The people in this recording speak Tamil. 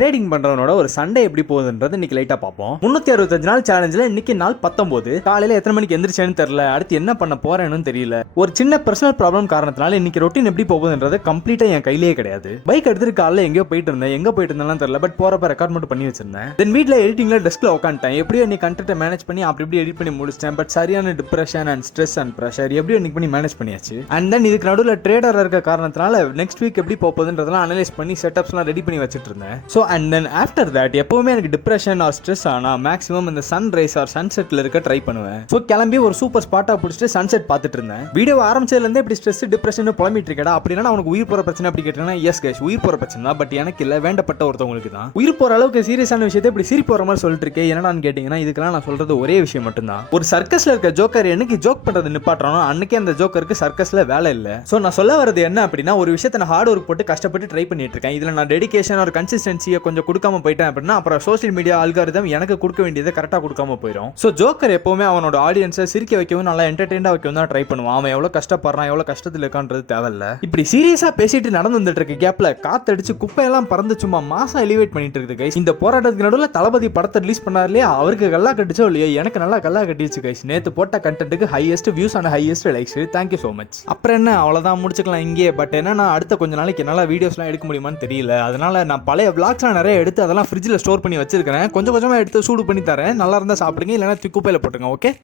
ட்ரேடிங் பண்றவனோட ஒரு சண்டே எப்படி போகுதுன்றது இன்னைக்கு லைட்டா பார்ப்போம். 365 நாள் சேலஞ்சில் இன்னைக்கு நாள் 19. காலையில எத்தனை மணிக்கு எந்திரிச்சேன்னு தெரியல, அடுத்து என்ன பண்ண போறேன்னு தெரியல. ஒரு சின்ன பர்சனல் ப்ராப்ளம் காரணத்தினால இன்னைக்கு ரொட்டீன் எப்படி போகுதுன்றது கம்ப்ளீட்டா என் கையிலேயே கிடையாது. பைக் எடுத்துட்டு காலையில எங்கேயோ போயிட்டு இருந்தேன், எங்க போயிட்டு இருந்தேன்னு தெரியல, பட் போறப்ப ரெக்கார்ட் மட்டும் பண்ணி வச்சிருந்தேன். தென் வீட்ல எடிட்டிங்ல டெஸ்க்ல உட்காந்துட்டேன். எப்படியோ இன்னைக்கு கண்டென்ட்டை மேனேஜ் பண்ணி அப்படி இப்படி எடிட் பண்ணி முடிச்சிட்டேன். பட் சரியான depression and stress and pressure எப்படியோ இன்னைக்கு பண்ணி மேனேஜ் பண்ணியாச்சு. அண்ட் தென் இதுக்கு நடுவில் ட்ரேடர் இருக்க காரணத்தினால நெக்ஸ்ட் வீக் எப்படி போகுதுன்றதெல்லாம் அனலைஸ் பண்ணி செட்டப்ஸ்லாம் ரெடி பண்ணி வச்சிட்டு இருந்தேன். So and then after that எப்பவுமே எனக்கு டிப்ரெஷன் ஆர் ஸ்ட்ரெஸ் ஆனால் மேக்ஸிமம் இந்த சன்ரைஸ் ஆர் சன்செட்ல இருக்க ட்ரை பண்ணுவேன். ஸோ கிளம்பி ஒரு சூப்பர் ஸ்பாட்டா பிடிச்சிட்டு சன்செட் பார்த்துட்டு இருந்தேன். வீடியோ ஆரம்பிச்சதுலேருந்து இப்படி ஸ்ட்ரெஸ் டிப்ரெஷன் புலம்பிட்டு இருக்கடா அப்படின்னா உனக்கு உயிர் போற பிரச்சனை அப்படி கேட்டீங்கன்னா எஸ் கைஸ் உயிர் போற பிரச்சனை தான், பட் எனக்கு இல்லை, வேண்டப்பட்ட ஒருத்தவங்களுக்கு தான். உயிர் போற அளவுக்கு சீரியஸான விஷயத்தை இப்படி சிரிப்பு வர மாதிரி சொல்லிட்டு இருக்கேன். என்னடான்னு கேட்டீங்கன்னா இதுக்கெல்லாம் நான் சொல்றது ஒரே விஷயம் மட்டும்தான். ஒரு சர்க்கஸ்ல இருக்க ஜோக்கர் என்னைக்கு ஜோக் பண்றது நிப்பாட்டுறானோ அன்னைக்கே அந்த ஜோக்கருக்கு சர்க்கஸ்ல வேலை இல்லை. ஸோ நான் சொல்ல வரது என்ன அப்படின்னா ஒரு விஷயத்தை நான் ஹார்ட் ஒர்க் போட்டு கஷ்டப்பட்டு ட்ரை பண்ணிட்டு இருக்கேன். இதுல நான் டெடிகேஷன் ஒரு கன்சிஸ்டன்சியை கொஞ்சம் கொடுக்காம போயிட்டேன் அப்படின்னா அப்புறம் சோஷியல் மீடியா அல்காரிதம் எனக்கு கொடுக்க வேண்டியதை கரெக்டாக கொடுக்காம போயிடும். ஸோ ஜோக்கர் எப்பவுமே அவனோட ஆடியன்ஸை சிரிக்க வைக்கவும் நல்லா என்டர்டெயினாக வைக்கவும் தான் ட்ரை பண்ணுவான். அவன் எவ்வளோ கஷ்டப்படுறான் எவ்வளோ கஷ்டத்தில் இருக்கான்றது தேவையில்ல. இப்படி சீரியஸாக பேசிட்டு நடந்து வந்துட்டு இருக்க கேப்ல காத்தடிச்சு குப்பையெல்லாம் பறந்து சும்மா மாசா எலிவேட் பண்ணிட்டு இருக்குது கைஸ். இந்த போராட்டத்துக்கு நடுவில் தளபதி படத்தை ரிலீஸ் பண்ணார் இல்லையா, அவருக்கு கல்லா கட்டிச்சோ இல்லையா, எனக்கு நல்லா கல்லா கட்டிச்சு கைஸ். நேற்று போட்ட கண்டென்ட்டுக்கு highest views and highest likes. Thank you so much. அப்புறம் என்ன அவ்வளோதான் முடிச்சுக்கலாம் இங்கே. பட் என்னன்னா அடுத்த கொஞ்ச நாளைக்கு என்னால் வீடியோஸ்லாம் எடுக்க முடியுமான்னு தெரியல. அதனால நான் பழைய விளாக்ஸ்லாம் நிறைய எடுத்து அதெல்லாம் ஃப்ரிட்ஜில் ஸ்டோர் பண்ணி வச்சிருக்கேன். கொஞ்சம் கொஞ்சமாக எடுத்து சூடு பண்ணி தரேன். நல்லா இருந்தால் சாப்பிடுங்க, இல்லைன்னா குப்பையில் போட்டுங்க. ஓகே.